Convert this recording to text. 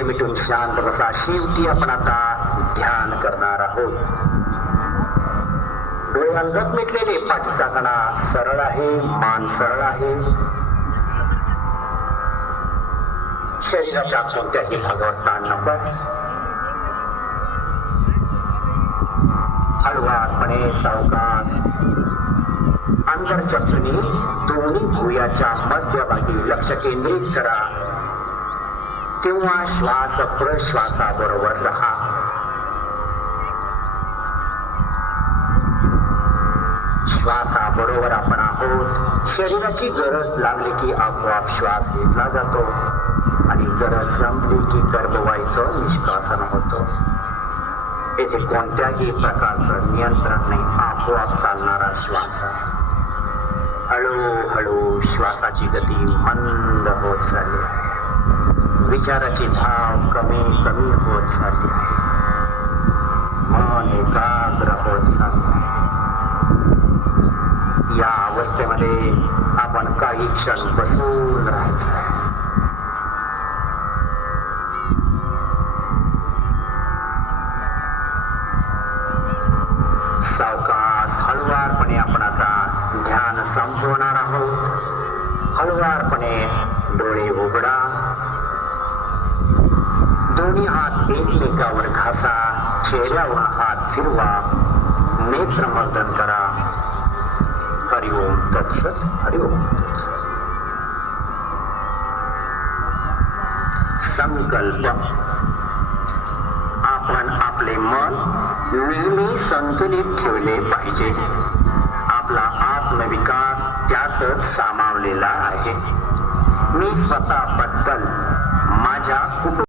डोळे मिटून शांत बसा शेवटी आपण आता ध्यान करणार आहोत. डोळे अंगत मिटलेले पाठीचा कणा सरळ आहे मान सरळ आहे. शरीराच्या कोणत्याही भागावर ताण नको. हळुवारपणे सावकाश. अंतर चक्षुनी दोन्ही भुयाच्या मध्यभागी लक्ष केंद्रित करा. किंवा श्वास प्रश्वासाबरोबर राहा. श्वासाबरोबर आपण आहोत. शरीराची गरज लागली की आपोआप श्वास घेतला जातो. आणि गरज संपली की गर्भवाईचं निष्कासन होतं. येथे कोणत्याही प्रकारचं नियंत्रण नाही. आपोआप चालणारा श्वास. हळूहळू श्वासाची गती मंद होत चालली आहे. विचाराची धाव कमी कमी होत चालली. आहे मन एकाग्र होत चालले या अवस्थेमध्ये आपण काही क्षण बसून राहायचं. सावकाश हळुवारपणे आपण आता ध्यान संपवणार आहोत. हळुवारपणे डोळे उघडा. दोन्ही हात एकमेकावर घासा चेहऱ्यावर हात फिरवा. नेत्रमर्दन करा. हरिओम तत्सस हरिओम तत्सस संकल्प. आपण आपले मन नेहमी संतुलित ठेवले पाहिजे. आपला आत्मविकास त्यातच सामावलेला आहे. मी स्वतःबद्दल माझ्या कुटुंब